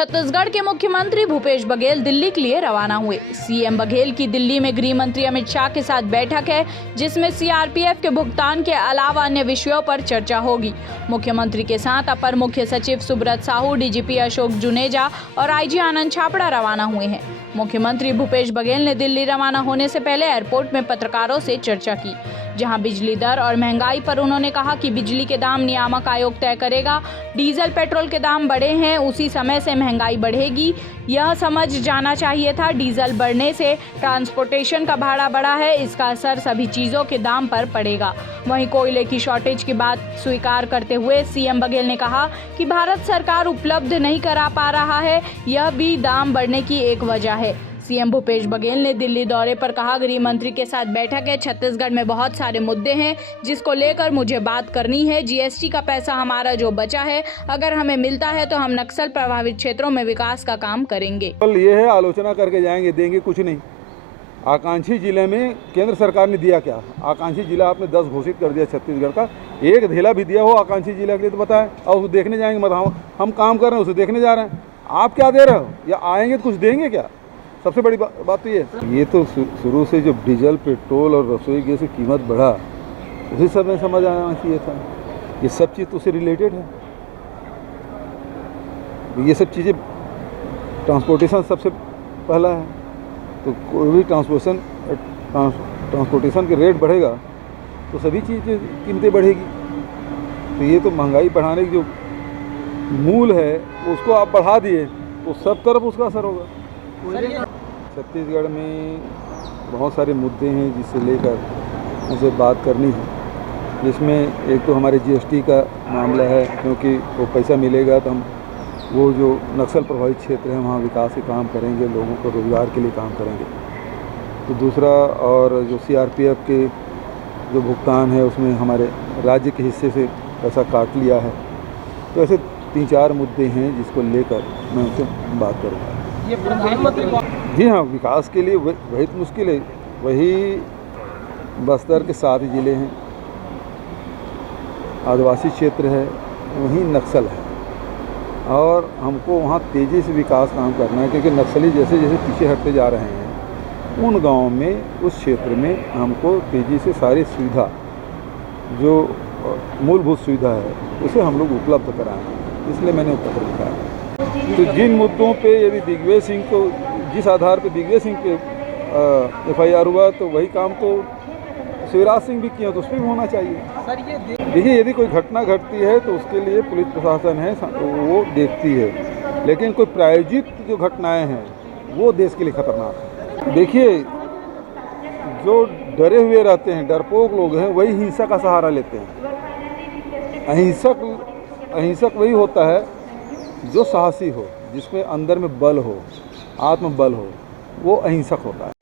छत्तीसगढ़ के मुख्यमंत्री भूपेश बघेल दिल्ली के लिए रवाना हुए। सीएम बघेल की दिल्ली में गृह मंत्री अमित शाह के साथ बैठक है, जिसमें सीआरपीएफ के भुगतान के अलावा अन्य विषयों पर चर्चा होगी। मुख्यमंत्री के साथ अपर मुख्य सचिव सुब्रत साहू, डीजीपी अशोक जुनेजा और आईजी आनंद छापड़ा रवाना हुए हैं। मुख्यमंत्री भूपेश बघेल ने दिल्ली रवाना होने से पहले एयरपोर्ट में पत्रकारों से चर्चा की, जहां बिजली दर और महंगाई पर उन्होंने कहा कि बिजली के दाम नियामक आयोग तय करेगा। डीजल पेट्रोल के दाम बढ़े हैं, उसी समय से महंगाई बढ़ेगी, यह समझ जाना चाहिए था। डीजल बढ़ने से ट्रांसपोर्टेशन का भाड़ा बढ़ा है, इसका असर सभी चीज़ों के दाम पर पड़ेगा। वहीं कोयले की शॉर्टेज की बात स्वीकार करते हुए सीएम बघेल ने कहा कि भारत सरकार उपलब्ध नहीं करा पा रहा है, यह भी दाम बढ़ने की एक वजह है। सीएम भूपेश बघेल ने दिल्ली दौरे पर कहा, गृह मंत्री के साथ बैठक है। छत्तीसगढ़ में बहुत सारे मुद्दे हैं जिसको लेकर मुझे बात करनी है। जीएसटी का पैसा हमारा जो बचा है, अगर हमें मिलता है तो हम नक्सल प्रभावित क्षेत्रों में विकास का काम करेंगे। कल ये है, आलोचना करके जाएंगे, देंगे कुछ नहीं। आकांक्षी जिले में केंद्र सरकार ने दिया क्या? आकांक्षी जिला आपने 10 घोषित कर दिया छत्तीसगढ़ का, एक ढेला भी दिया हो आकांक्षी जिला के लिए तो बताएं। और उसे देखने जाएंगे, मतलब हम काम कर रहे हैं, उसे देखने जा रहे हैं। आप क्या दे रहे हो? या आएंगे तो कुछ देंगे क्या? सबसे बड़ी बात तो ये तो शुरू से जो डीजल, पेट्रोल और रसोई गैस की कीमत बढ़ा, उसी समय समझ आना चाहिए था। ये सब चीज़ तो उससे रिलेटेड है। ये सब चीज़ें, ट्रांसपोर्टेशन सबसे पहला है, तो कोई भी ट्रांसपोर्टेशन के रेट बढ़ेगा तो सभी चीज़ें कीमतें बढ़ेगी। तो ये तो महंगाई बढ़ाने की जो मूल है उसको आप बढ़ा दिए तो सब तरफ उसका असर होगा। छत्तीसगढ़ में बहुत सारे मुद्दे हैं जिससे लेकर मुझे बात करनी है, जिसमें एक तो हमारे जीएसटी का मामला है, क्योंकि वो पैसा मिलेगा तो हम वो जो नक्सल प्रभावित क्षेत्र हैं वहाँ विकास के काम करेंगे, लोगों को रोजगार के लिए काम करेंगे। तो दूसरा, और जो सीआरपीएफ के जो भुगतान है उसमें हमारे राज्य के हिस्से से पैसा काट लिया है। तो ऐसे 3-4 मुद्दे हैं जिसको लेकर मैं उनसे बात करूँगा। जी हाँ, विकास के लिए वही तो मुश्किल है। वही बस्तर के 7 जिले हैं, आदिवासी क्षेत्र है, वहीं नक्सल है, और हमको वहाँ तेज़ी से विकास काम करना है, क्योंकि नक्सली जैसे जैसे पीछे हटते जा रहे हैं, उन गाँव में, उस क्षेत्र में हमको तेज़ी से सारी सुविधा, जो मूलभूत सुविधा है, उसे हम लोग उपलब्ध कराएँ। इसलिए मैंने पत्र लिखा है। तो जिन मुद्दों पे यदि दिग्विजय सिंह को, जिस आधार पे दिग्विजय सिंह पे FIR हुआ, तो वही काम तो शिवराज सिंह भी किया, तो उसमें भी होना चाहिए। देखिए, यदि कोई घटना घटती है तो उसके लिए पुलिस प्रशासन है, वो देखती है, लेकिन कोई प्रायोजित जो घटनाएं हैं वो देश के लिए खतरनाक है। देखिए, जो डरे हुए रहते हैं, डरपोक लोग हैं, वही हिंसा का सहारा लेते हैं। अहिंसक वही होता है जो साहसी हो, जिसमें अंदर में बल हो, आत्मबल हो, वो अहिंसक होता है।